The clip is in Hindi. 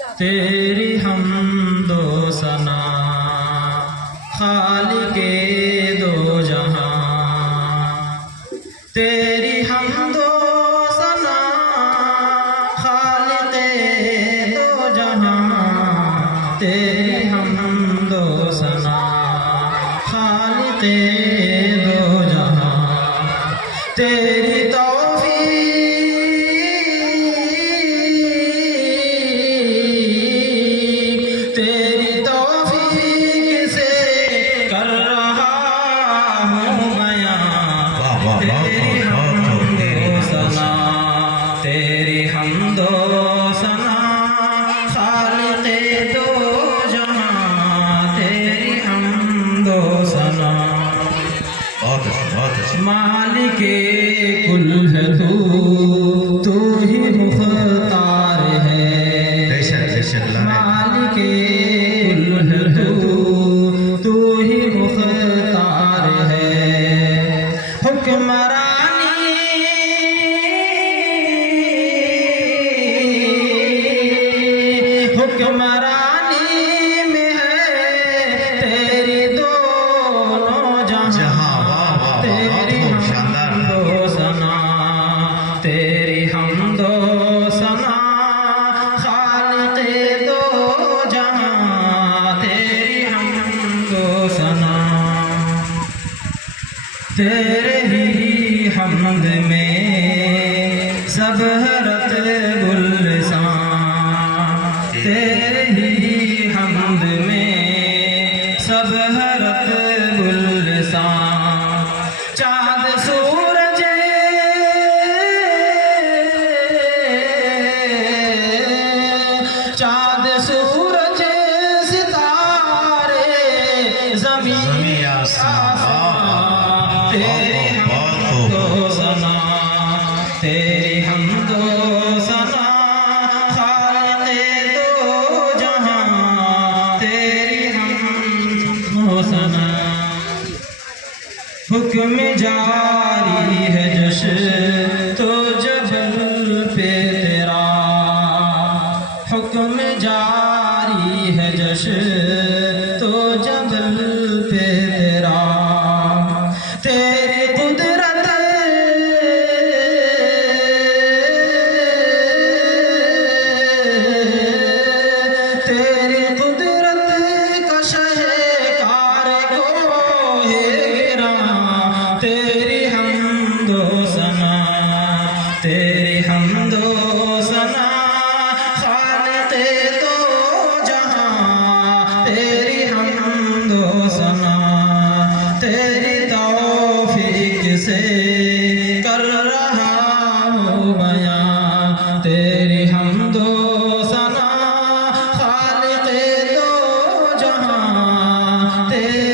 तेरी हमदो सना खालिके दो जहां, तेरी हमदो सना खालिके दो जहां, तेरी हमदो सना खालिके दो जहां, तेरी तेरी हमदो सना खालिके दो जहां, तेरी हमदो सना मालिके कुल है तू ही मुख्तार है, मालिके कुल है तू ही मुख्तार है, हुक्मरानी हुक्मरानी में है तेरी दोनों जहां, तेरी हमदो सना, तेरी हमदो सना खालिके दो जहां, तेरी हमदो सना, तेरे ही हमद में सब हरत गुलशां, तेरे ही हमद में सब हरत गुलशां, चाँद सूरज चाँद सूरज सितारे ज़मीन आसमां, तेरी हमदो सना, तेरी हमदो सना खालिके दो जहां, तेरी हमदो सना, हुक्म जारी है जश तो जबल पे तेरा, हुक्म जारी है जश तो जबल पे तेरा, तेरी कुदरत तेरी कुदरत का शहकार को है गिरा, तेरी हमदो सना, तेरी हमदो सना खालिके दो जहां, तेरी हमदो सना, तेरी तौफीक से कर रहा हूँ बयां, तेरी हमदो सना खालिके दो जहां, तेरी